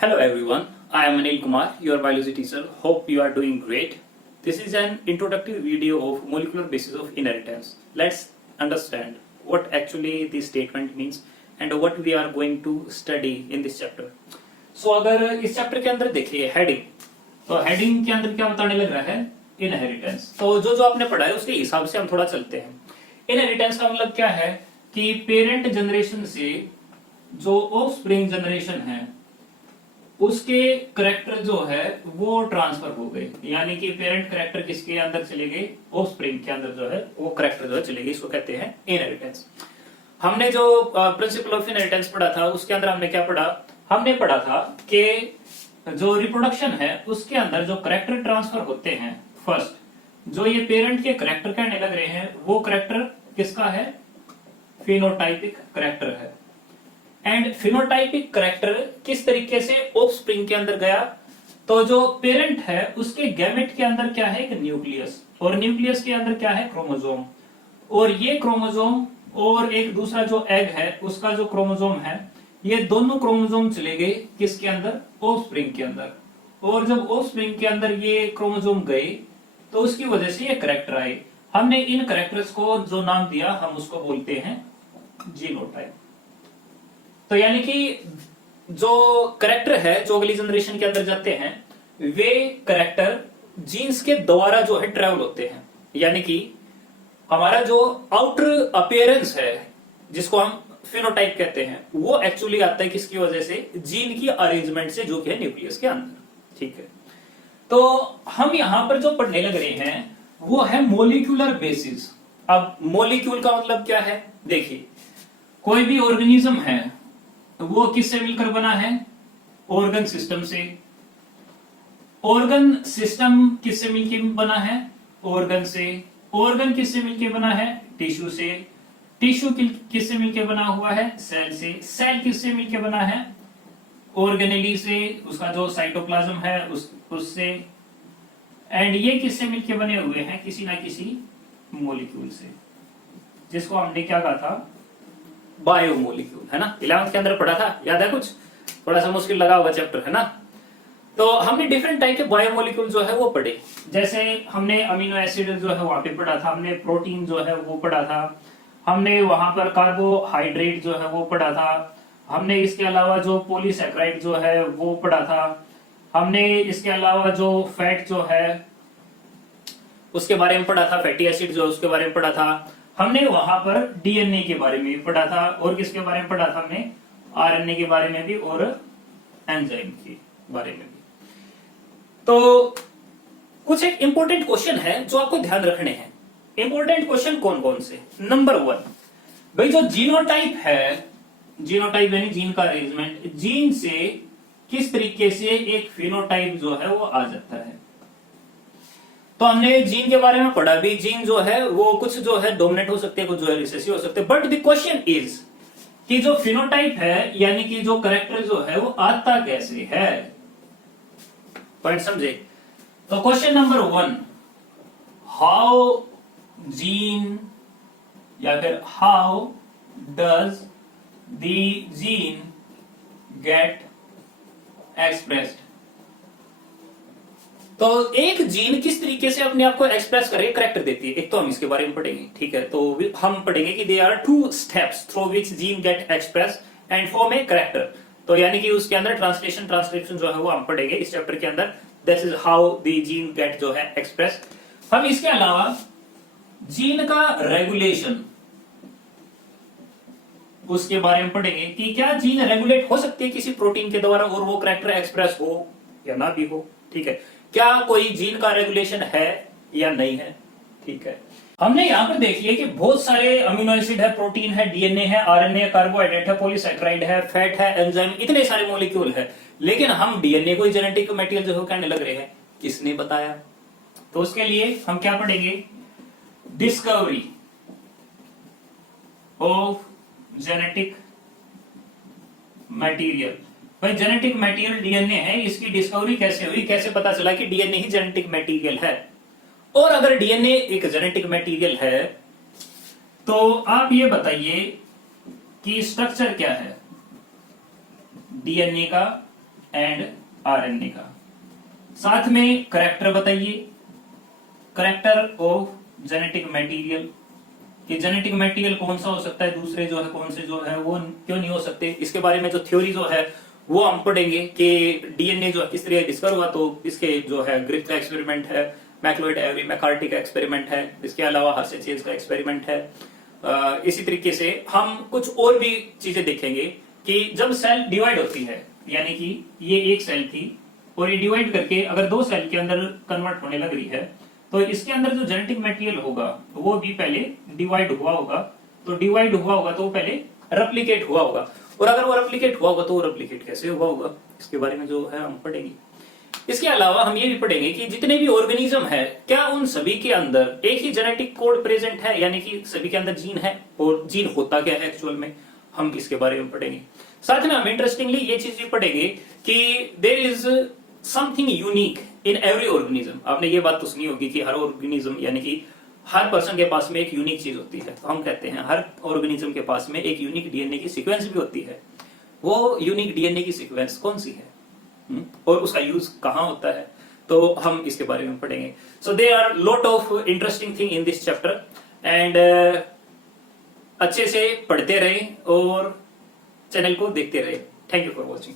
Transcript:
Hello everyone, I am Anil Kumar, your biology teacher. Hope you are doing great. This is an introductory video of molecular basis of inheritance. Let's understand what actually this statement means and what we are going to study in this chapter. So अगर इस chapter के अंदर देखिए heading, तो heading के अंदर क्या बताने लग रहा है? इनहेरिटेंस. तो जो आपने पढ़ा है उसके हिसाब से हम थोड़ा चलते हैं. इनहेरिटेंस का मतलब क्या है कि पेरेंट जनरेशन से जो ऑफस्प्रिंग जनरेशन है उसके करेक्टर जो है वो ट्रांसफर हो गए, यानी कि पेरेंट करेक्टर किसके अंदर चले गए, ऑफस्प्रिंग के अंदर जो है वो करेक्टर जो है चले गए. इसको कहते हैं इनहेरिटेंस. हमने जो प्रिंसिपल ऑफ इनहेरिटेंस पढ़ा था उसके अंदर हमने क्या पढ़ा? हमने पढ़ा था कि जो रिप्रोडक्शन है उसके अंदर जो करेक्टर ट्रांसफर होते हैं, फर्स्ट जो ये पेरेंट के करेक्टर कहने लग रहे हैं वो करेक्टर किसका है? फिनोटाइपिक करेक्टर है. एंड फिनोटाइपिक करेक्टर किस तरीके से ऑफस्प्रिंग के अंदर गया? तो जो पेरेंट है उसके गैमेट के अंदर क्या है? एक न्यूक्लियस, और न्यूक्लियस के अंदर क्या है? क्रोमोसोम. और ये क्रोमोसोम और एक दूसरा जो एग है उसका जो क्रोमोसोम है, ये दोनों क्रोमोसोम चले गए किसके अंदर? ऑफस्प्रिंग के अंदर. और जब ऑफस्प्रिंग के अंदर ये क्रोमोसोम गए तो उसकी वजह से ये करेक्टर आए. हमने इन करेक्टर्स को जो नाम दिया हम उसको बोलते हैं जीनोटाइप. तो यानी कि जो करेक्टर है जो अगली जनरेशन के अंदर जाते हैं वे करेक्टर जीन्स के द्वारा जो है ट्रेवल होते हैं. यानी कि हमारा जो आउटर अपीयरेंस है जिसको हम फिनोटाइप कहते हैं वो एक्चुअली आता है किसकी वजह से? जीन की अरेंजमेंट से, जो कि है न्यूक्लियस के अंदर. ठीक है, तो हम यहां पर जो पढ़ने लग रहे हैं वो है मोलिक्यूलर बेसिस. अब मोलिक्यूल का मतलब क्या है? देखिए, कोई भी ऑर्गेनिज्म है वो किससे मिलकर बना है? ऑर्गन सिस्टम से. ऑर्गन सिस्टम किससे मिलकर बना है? ऑर्गन से. ऑर्गन किससे मिलकर बना है? टिश्यू से. टिश्यू किससे मिलकर बना हुआ है? सेल से. सेल किससे मिलकर बना है? ऑर्गेनेली से, उसका जो साइटोप्लाज्म है उससे. एंड ये किससे मिलकर बने हुए हैं? किसी ना किसी मॉलिक्यूल से, जिसको हमने क्या कहा था? बायोमोलिक्यूल, है ना. 11th के अंदर पढ़ा था, याद है? कुछ थोड़ा सा मुश्किल लगा हुआ चैप्टर, है ना. तो हमने डिफरेंट टाइप के बायोमोलिक्यूल जो है वो पढ़े. जैसे हमने अमीनो एसिड जो है वहां पे पढ़ा था, हमने प्रोटीन जो है वो पढ़ा था, हमने वहां पर कार्बोहाइड्रेट जो है वो पढ़ा था, हमने इसके अलावा जो पॉलीसैकेराइड जो है वो पढ़ा था, हमने इसके अलावा जो फैट जो है उसके बारे में पढ़ा था, फैटी एसिड जो उसके बारे में पढ़ा था. हमने वहां पर डीएनए के बारे में भी पढ़ा था, और किसके बारे में पढ़ा था? हमने आरएनए के बारे में भी और एंजाइम के बारे में भी. तो कुछ एक इंपॉर्टेंट क्वेश्चन है जो आपको ध्यान रखने हैं. इंपॉर्टेंट क्वेश्चन कौन कौन से? नंबर 1, भाई जो जीनोटाइप है, जीनोटाइप यानी जीन का अरेंजमेंट, जीन से किस तरीके से एक फिनोटाइप जो है वो आ जाता है. तो हमने जीन के बारे में पढ़ा भी. जीन जो है वो कुछ जो है डोमिनेंट हो सकते हैं, कुछ जो है रिसेसिव हो सकते हैं. बट द क्वेश्चन इज कि जो फिनोटाइप है यानी कि जो करेक्टर जो है वो आता कैसे है? पॉइंट समझे? तो क्वेश्चन नंबर 1, हाउ जीन या फिर how does the gene get expressed. तो एक जीन किस तरीके से अपने आप को एक्सप्रेस करके करेक्टर देती है, एक तो हम इसके बारे में पढ़ेंगे. ठीक है, तो हम पढ़ेंगे कि there are 2 steps through which gene get express and form a character. तो यानी कि उसके अंदर ट्रांसलेशन ट्रांसक्रिप्शन जो है वो हम पढ़ेंगे इस चैप्टर के अंदर. This is how the gene get जो है एक्सप्रेस. हम इसके अलावा जीन का रेगुलेशन उसके बारे में पढ़ेंगे कि क्या जीन रेगुलेट हो सकती है किसी प्रोटीन के द्वारा और वो करेक्टर एक्सप्रेस हो या ना भी हो. ठीक है, क्या कोई जीन का रेगुलेशन है या नहीं है. ठीक है, हमने यहां पर देख लिया कि बहुत सारे अमीनो एसिड है, प्रोटीन है, डीएनए है, आरएनए, कार्बोहाइड्रेट है, पॉलीसैकेराइड है, फैट है, एंजाइम, इतने सारे मॉलिक्यूल है. लेकिन हम डीएनए को जेनेटिक मटेरियल जो कहने लग रहे हैं, किसने बताया? तो उसके लिए हम क्या पढ़ेंगे? Discovery of genetic material. भाई जेनेटिक मटेरियल डीएनए है, इसकी डिस्कवरी कैसे हुई? कैसे पता चला कि डीएनए ही जेनेटिक मटेरियल है? और अगर डीएनए एक जेनेटिक मटेरियल है तो आप ये बताइए कि स्ट्रक्चर क्या है डीएनए का एंड आरएनए का। साथ में करैक्टर बताइए, करैक्टर ऑफ जेनेटिक मटेरियल, कि जेनेटिक मटेरियल कौन सा हो सकता है, दूसरे जो है कौन से जो है वो क्यों नहीं हो सकते। इसके बारे में जो थ्योरी जो है वो हम पढ़ेंगे कि डीएनए जो है किस तरह डिस्कवर हुआ, तो इसके जो है ग्रिफ्थ का एक्सपेरिमेंट है, मैक्लोइड एवरी मैकार्टी का एक्सपेरिमेंट है, इसके अलावा हर्शे-चेज का एक्सपेरिमेंट है। इसी तरीके से हम कुछ और भी चीजें देखेंगे कि जब सेल डिवाइड होती है, यानी कि ये एक सेल थी और ये डिवाइड करके अगर दो सेल के अंदर कन्वर्ट होने लग रही है, तो इसके अंदर जो जेनेटिक मटेरियल होगा वो भी पहले डिवाइड हुआ होगा। तो डिवाइड हुआ होगा तो पहले रेप्लिकेट हुआ होगा, और अगर वो रेप्लिकेट हुआ होगा तो वो रेप्लिकेट कैसे हुआ होगा, इसके बारे में जो है हम पढ़ेंगे। इसके अलावा हम ये भी पढ़ेंगे कि जितने भी ऑर्गेनिज्म है, क्या उन सभी के अंदर एक ही जेनेटिक कोड प्रेजेंट है, यानी कि सभी के अंदर जीन है, और जीन होता क्या है एक्चुअल में, हम इसके बारे में पढ़ेंगे। साथ में हम इंटरेस्टिंगली ये चीज भी पढ़ेंगे कि there is something unique in every organism. आपने ये बात तो सुनी होगी कि हर ऑर्गेनिज्म यानी कि हर पर्सन के पास में एक यूनिक चीज होती है, तो हम कहते हैं हर ऑर्गेनिज्म के पास में एक यूनिक डीएनए की सीक्वेंस भी होती है। वो यूनिक डीएनए की सीक्वेंस कौन सी है और उसका यूज कहां होता है, तो हम इसके बारे में पढ़ेंगे। So there are lot of interesting thing in this chapter and अच्छे से पढ़ते रहे और चैनल को देखते रहे। Thank you for watching.